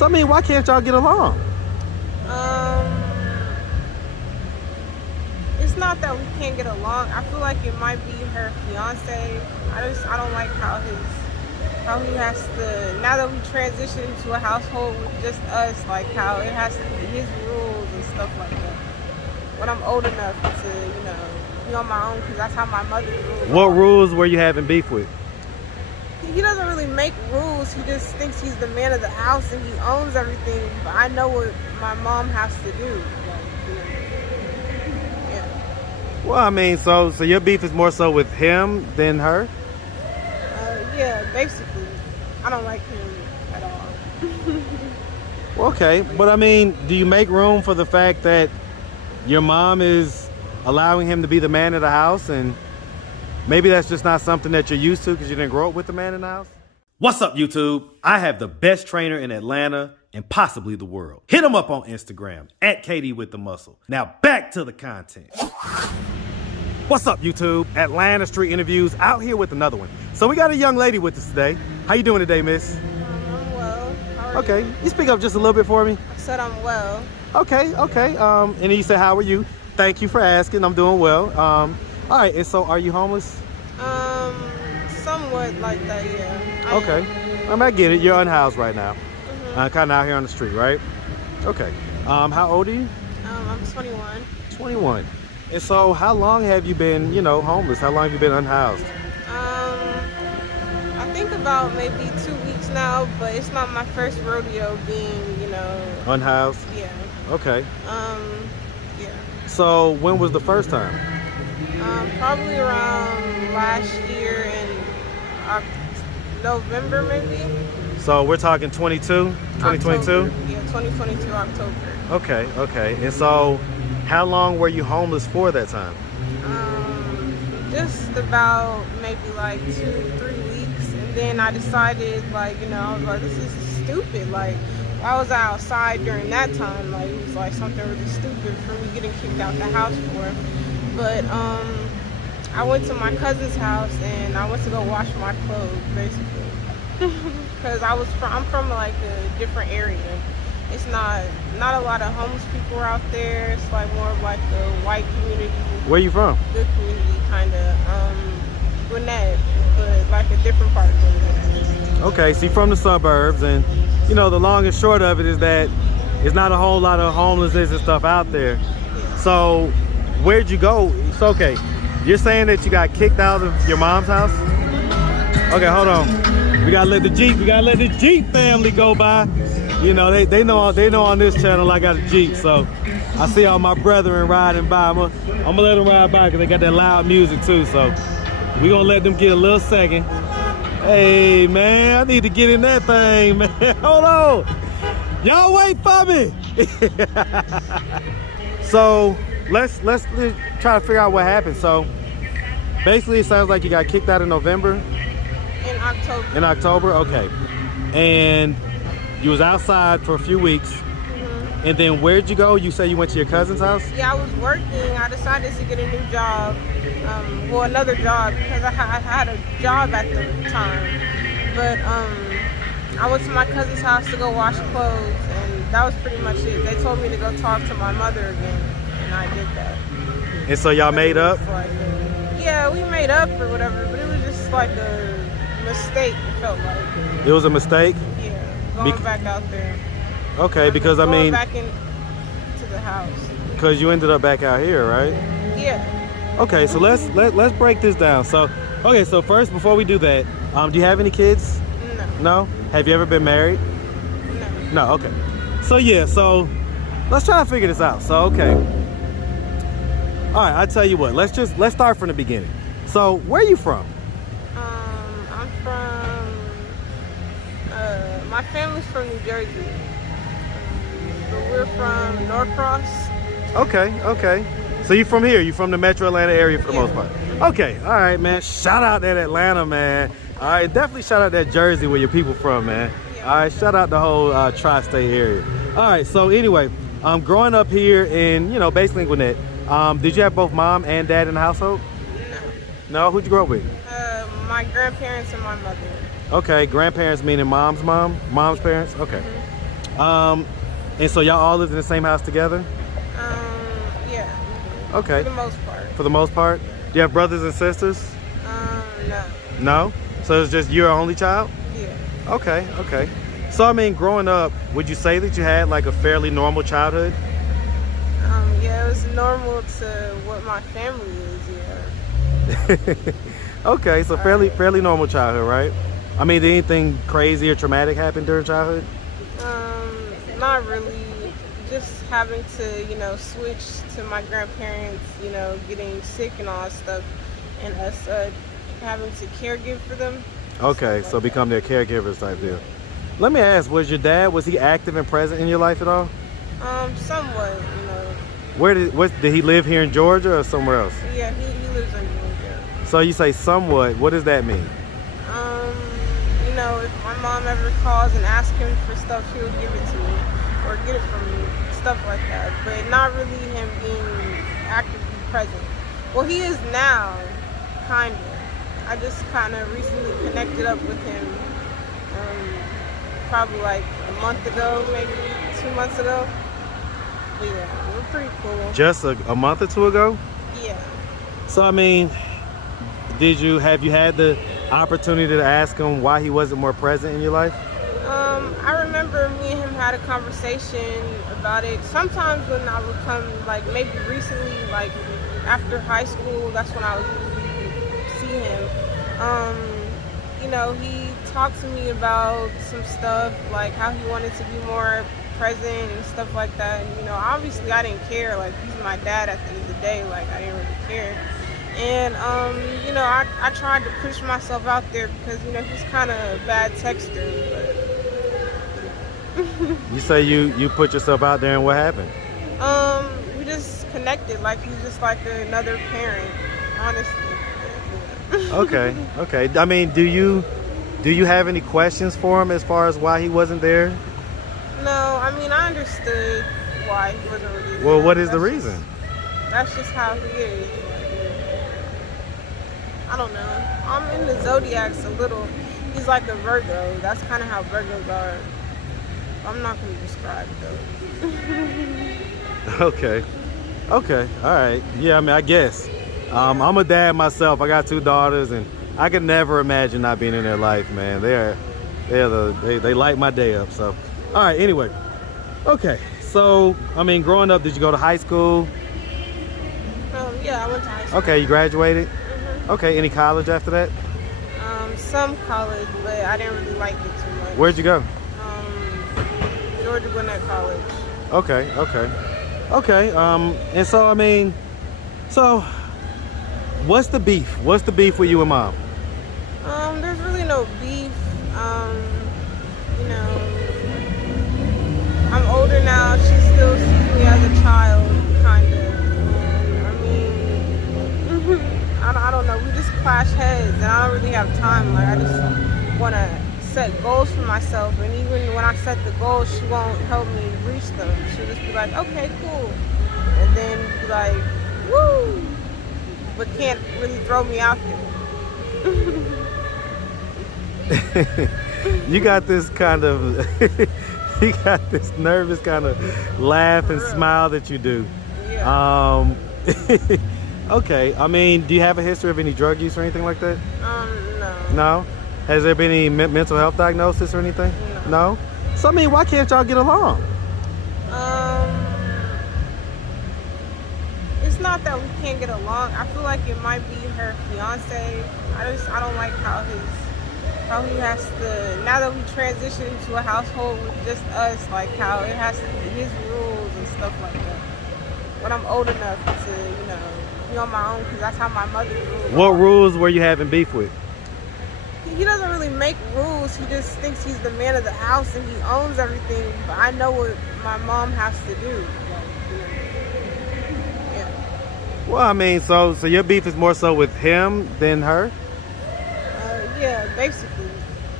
So I mean, why can't y'all get along? It's not that we can't get along. I feel like it might be her fiance. I don't like how he has to, now that we transitioned to a household with just us, like how it has to be his rules and stuff like that. When I'm old enough to, be on my own, because that's how my mother rules. What rules were you having beef with? He doesn't really make rules. He just thinks he's the man of the house and he owns everything. But I know what my mom has to do. Yeah. Well, I mean, so your beef is more so with him than her? Yeah, basically. I don't like him at all. Okay, but I mean, do you make room for the fact that your mom is allowing him to be the man of the house, and maybe that's just not something that you're used to because you didn't grow up with the man in the house? What's up, YouTube? I have the best trainer in Atlanta and possibly the world. Hit him up on Instagram at KD with the muscle. Now back to the content. What's up, YouTube? Atlanta Street Interviews out here with another one. So we got a young lady with us today. How you doing today, miss? I'm well. How are Okay, you? you speak up just a little bit for me. I said I'm well. Okay. And then you said, how are you? Thank you for asking. I'm doing well. All right, and so are you homeless? Somewhat like that, yeah. Okay. I get it. You're unhoused right now. Mm-hmm. Kind of out here on the street, right? Okay. How old are you? I'm 21. 21. And so how long have you been, homeless? How long have you been unhoused? I think about maybe 2 weeks now, but it's not my first rodeo being, Unhoused? Yeah. Okay. Yeah. So when was the first time? Probably around last year in November, maybe. So we're talking 2022? October. Yeah, 2022 October. Okay. And so how long were you homeless for that time? Just about maybe like 2-3 weeks, and then I decided, I was like, this is stupid. Like, I was outside during that time. Like, it was like something really stupid for me getting kicked out the house for. But I went to my cousin's house and I went to go wash my clothes, basically, because I'm from like a different area. It's not a lot of homeless people out there. It's like more of like a white community. Where you from? Good community, kind of. Gwinnett, but like a different part of Gwinnett. Okay, so you're from the suburbs, and the long and short of it is that it's not a whole lot of homelessness and stuff out there. Yeah. So where'd you go? It's okay. You're saying that you got kicked out of your mom's house? Okay, hold on. We gotta let the Jeep family go by. They know on this channel I got a Jeep, so I see all my brethren riding by. I'm gonna let them ride by because they got that loud music too, so we gonna let them get a little second. Hey man, I need to get in that thing, man. Hold on. Y'all wait for me. So let's try to figure out what happened. So basically it sounds like you got kicked out in November. In October, okay. And you was outside for a few weeks. Mm-hmm. And then where'd you go? You say you went to your cousin's house? Yeah, I was working. I decided to get a new job, another job, because I had a job at the time. But I went to my cousin's house to go wash clothes, and that was pretty much it. They told me to go talk to my mother again, and I did that. And so y'all made up? Yeah, we made up or whatever, but it was just like a mistake, it felt like. It was a mistake? Yeah, going back out there. Okay, because I mean, going back into the house. Because you ended up back out here, right? Yeah. Okay, so let's break this down. So, okay, so first, before we do that, do you have any kids? No. No? Have you ever been married? No. No, okay. So yeah, so let's try to figure this out. So, okay. All right, I'll tell you what, let's start from the beginning. So, where are you from? I'm from, my family's from New Jersey. But we're from Norcross. Okay. So you from here? You from the Metro Atlanta area for the most part? Okay, all right, man. Shout out that Atlanta, man. All right, definitely shout out that Jersey where your people from, man. All right, shout out the whole tri-state area. All right, so anyway, growing up here in, basically Gwinnett, did you have both mom and dad in the household? No. No? Who'd you grow up with? My grandparents and my mother. Okay, grandparents meaning mom's parents? Okay. Mm-hmm. And so y'all all lived in the same house together? Yeah. Okay. For the most part. For the most part? Do you have brothers and sisters? No. No? So it's just your only child? Yeah. Okay, okay. So I mean, growing up, would you say that you had like a fairly normal childhood? Yeah, it was normal to what my family is, yeah. Okay, so fairly normal childhood, right? I mean, did anything crazy or traumatic happen during childhood? Not really. Just having to, you know, switch to my grandparents, you know, getting sick and all that stuff, and us having to caregive for them. Okay, so become their caregivers type deal. Let me ask, was he active and present in your life at all? Somewhat, you know. Did he live here in Georgia or somewhere else? Yeah, he lives in Georgia. So you say somewhat, what does that mean? You know, if my mom ever calls and asks him for stuff, he'll give it to me or get it from me, stuff like that. But not really him being actively present. Well, he is now, kind of. I just kind of recently connected up with him, probably like a month ago, maybe 2 months ago. But yeah, we're pretty cool. Just a month or two ago? Yeah. So I mean, have you had the opportunity to ask him why he wasn't more present in your life? I remember me and him had a conversation about it. Sometimes when I would come, like maybe recently, like after high school, that's when I would usually see him. You know, he talked to me about some stuff, like how he wanted to be more present and stuff like that. And, you know, obviously I didn't care. Like, he's my dad at the end of the day. Like, I didn't really care. And, you know, I tried to push myself out there because, you know, he's kind of a bad texter. But You say you put yourself out there, and what happened? We just connected. Like, he's just like another parent, honestly. Okay. I mean, do you have any questions for him as far as why he wasn't there? No, I mean, I understood why he wasn't really there. Well, what is the reason? That's just how he is. I don't know. I'm in the zodiacs a little. He's like a Virgo. That's kind of how Virgos are. I'm not going to describe though. Okay. All right. Yeah, I mean, I guess. I'm a dad myself. I got 2 daughters, and I could never imagine not being in their life, man. They light my day up. So, all right. Anyway, okay. So, I mean, growing up, did you go to high school? Yeah, I went to high school. Okay, you graduated. Mm-hmm. Okay, any college after that? Some college, but I didn't really like it too much. Where'd you go? Georgia Gwinnett College. Okay. And so I mean, what's the beef? What's the beef with you and mom? There's really no beef. You know, I'm older now. She still sees me as a child, kind of. I mean, I don't know. We just clash heads, and I don't really have time. Like, I just want to set goals for myself, and even when I set the goals, she won't help me reach them. She'll just be like, okay, cool, and then be like, woo, but can't really throw me out there. You got this kind of you got this nervous kind of laugh and smile that you do. Yeah. Okay, I mean, do you have a history of any drug use or anything like that? No? Has there been any mental health diagnosis or anything? No? So, I mean, why can't y'all get along? It's not that we can't get along. I feel like it might be her fiance. I don't like how he has to, now that we transitioned to a household with just us, like how it has to be his rules and stuff like that. But I'm old enough to, you know, be on my own because that's how my mother rules. What rules were you having beef with? He doesn't really make rules. He just thinks he's the man of the house and he owns everything. But I know what my mom has to do. Like, you know. Yeah. Well, I mean, so your beef is more so with him than her? Yeah, basically.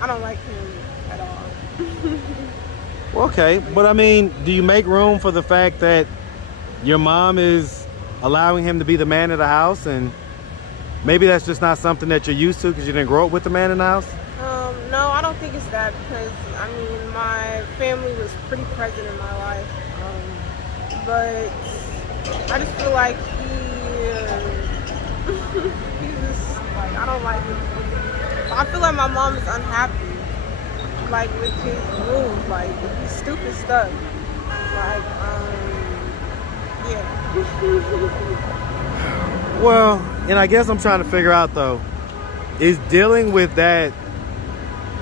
I don't like him at all. Well, okay, but I mean, do you make room for the fact that your mom is allowing him to be the man of the house, and maybe that's just not something that you're used to because you didn't grow up with the man in the house? No, I don't think it's that because I mean my family was pretty present in my life, but I just feel like he just like I don't like him. I feel like my mom is unhappy, like with his rules, like with his stupid stuff, like yeah. Well, and I guess I'm trying to figure out though, is dealing with that,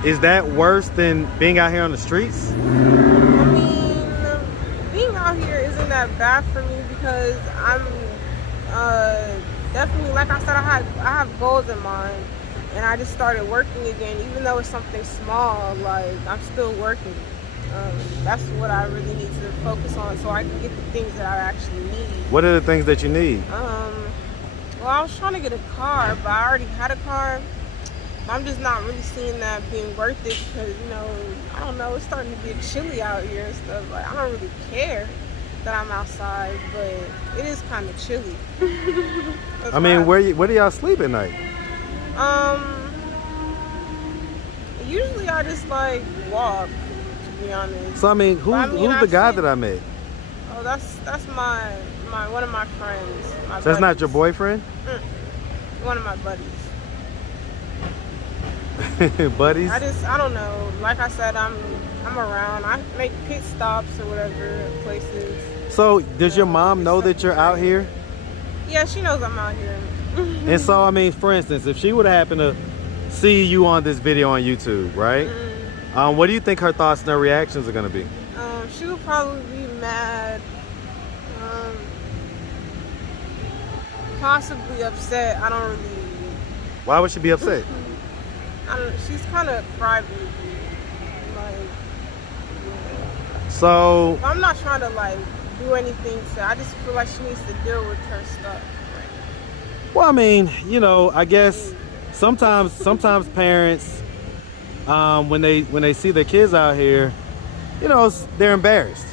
is that worse than being out here on the streets? I mean, being out here isn't that bad for me because I'm definitely, like I said, I have goals in mind, and I just started working again. Even though it's something small, like I'm still working. That's what I really need to focus on, so I can get the things that I actually need. What are the things that you need? Well, I was trying to get a car, but I already had a car. I'm just not really seeing that being worth it because, you know, I don't know, it's starting to get chilly out here and stuff. Like, I don't really care that I'm outside, but it is kind of chilly. I mean, where do y'all sleep at night? Usually I just like walk, to be honest. So I mean, who's the guy that I met? Oh, that's my one of my friends. So that's not your boyfriend? One of my buddies. Buddies? I don't know. Like I said, I'm around. I make pit stops or whatever places. So does your mom know that you're out here? Yeah, she knows I'm out here. And so I mean, for instance, if she would happen to see you on this video on YouTube, right? What do you think her thoughts and her reactions are gonna be? She would probably be mad. Possibly upset. I don't really. Why would she be upset? She's kind of private. Like, yeah. So I'm not trying to like do anything to. I just feel like she needs to deal with her stuff. well, I mean, you know, I guess sometimes parents, when they see their kids out here, you know, they're embarrassed.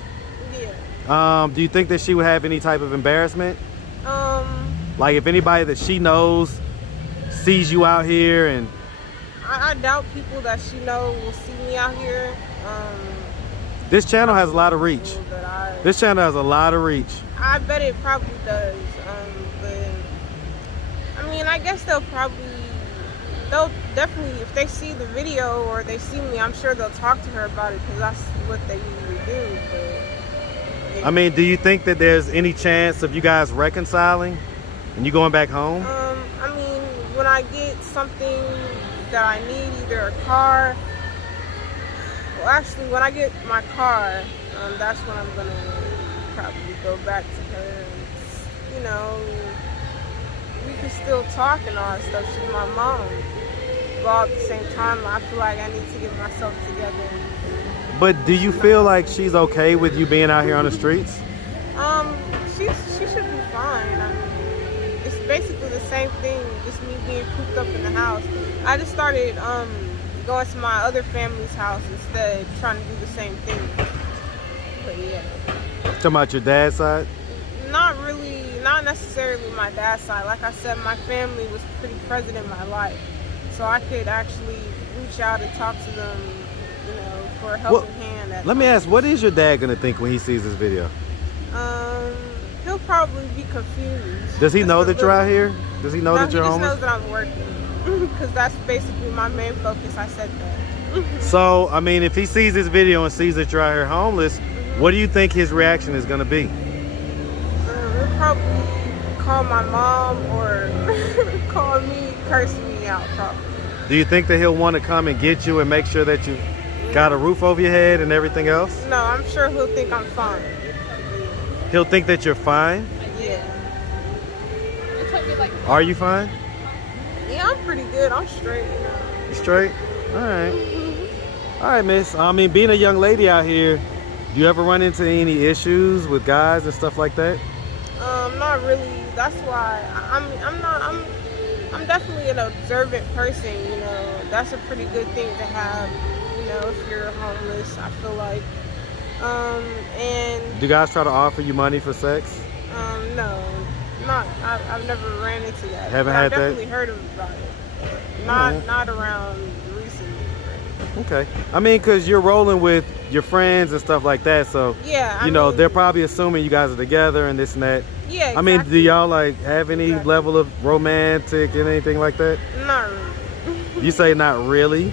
Yeah. Do you think that she would have any type of embarrassment? Like if anybody that she knows sees you out here and... I doubt people that she know will see me out here. This channel has a lot of reach. This channel has a lot of reach. I bet it probably does. But I mean, I guess they'll definitely, if they see the video or they see me, I'm sure they'll talk to her about it because that's what they usually do. But I mean, do you think that there's any chance of you guys reconciling and you going back home? I mean, when I get something that I need, either a car, well actually when I get my car, that's when I'm gonna probably go back to her and, you know, we can still talk and all that stuff. She's my mom, but all at the same time I feel like I need to get myself together. But do you feel like she's okay with you being out here on the streets? She should be fine. I mean, it's basically the same thing, just me being cooped up in the house. I just started going to my other family's house instead, trying to do the same thing. But yeah. Talking about your dad's side? Not really, not necessarily my dad's side. Like I said, my family was pretty present in my life, so I could actually reach out and talk to them, you know, for a helping hand. Let me ask, what is your dad gonna think when he sees this video? He'll probably be confused. Does he know that you're out here? Does he know that you're homeless? He just knows that I'm working, because that's basically my main focus. I said that. So, I mean, if he sees this video and sees that you're out here homeless, what do you think his reaction is gonna be? He'll probably call my mom or call me, curse me out probably. Do you think that he'll want to come and get you and make sure that you got a roof over your head and everything else? No, I'm sure he'll think I'm fine. He'll think that you're fine? Yeah. Are you fine? Yeah, I'm pretty good. I'm straight, you know. You straight? All right. All right, miss. I mean, being a young lady out here, do you ever run into any issues with guys and stuff like that? Not really. That's why I'm definitely an observant person, you know. That's a pretty good thing to have, you know, if you're homeless, I feel like. And do guys try to offer you money for sex? No, I've never ran into that. Haven't had that? I've definitely heard about it. Not around recently. Okay. I mean, because you're rolling with your friends and stuff like that, so Yeah, you know, they're probably assuming you guys are together and this and that. Yeah, exactly. I mean, do y'all like have any level of romantic and anything like that? Not really. You say not really?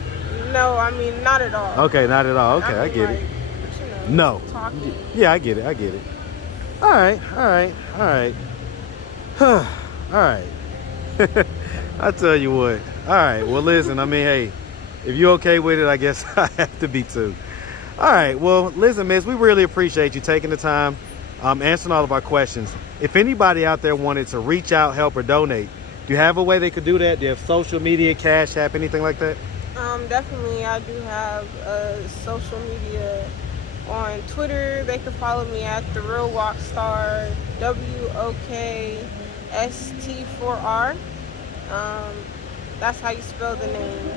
No, I mean not at all. Okay, not at all. Okay, I mean, get like, it. You know, No. talking. Yeah, I get it. I get it. All right. All right. All right. All right. I tell you what. All right. Well, listen. I mean, hey, if you're okay with it, I guess I have to be too. All right. Well, listen, miss, we really appreciate you taking the time, answering all of our questions. If anybody out there wanted to reach out, help, or donate, do you have a way they could do that? Do you have social media, Cash App, anything like that? Definitely. I do have social media on Twitter. They can follow me at The Real Walkstar, WOKST4R. That's how you spell the name.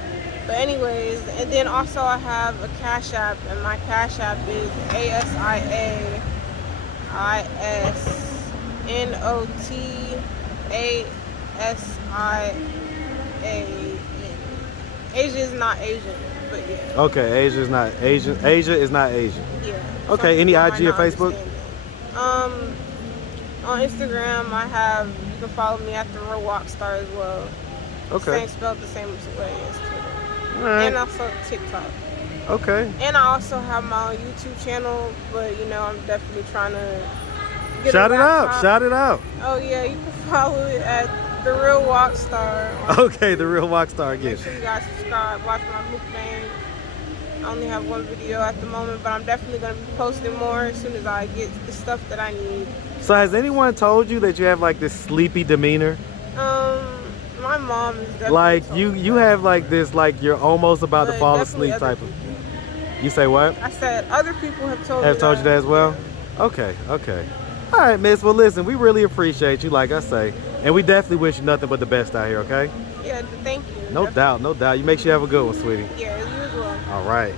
But anyways, and then also I have a Cash App, and my Cash App is ASIAisnotasian. Asia is not Asian, but yeah. Okay, Asia is not Asian. Asia is not Asian. Yeah. Okay, any IG or Facebook? On Instagram, you can follow me at The Real Walkstar as well. Okay. Same, spelled the same way as Twitter. All right. And also TikTok. Okay. And I also have my own YouTube channel, but you know, I'm definitely trying to get Shout a it out. laptop. Shout it out. Oh yeah, you can follow it at The Real Walkstar. Okay, The Real Walkstar again. Make sure you guys subscribe, watch my mukbang. I only have one video at the moment, but I'm definitely going to be posting more as soon as I get the stuff that I need. So has anyone told you that you have like this sleepy demeanor? My mom is definitely Like told you me you that. have like this, like you're almost about to But fall definitely asleep other type of. people. You say what? I said other people have told me Have told you that as well? Yeah. Okay, okay. All right, miss. Well, listen, we really appreciate you, like I say, and we definitely wish you nothing but the best out here, okay? Yeah, thank you. No doubt, no doubt. You make sure you have a good one, sweetie. Yeah, you as well. All right.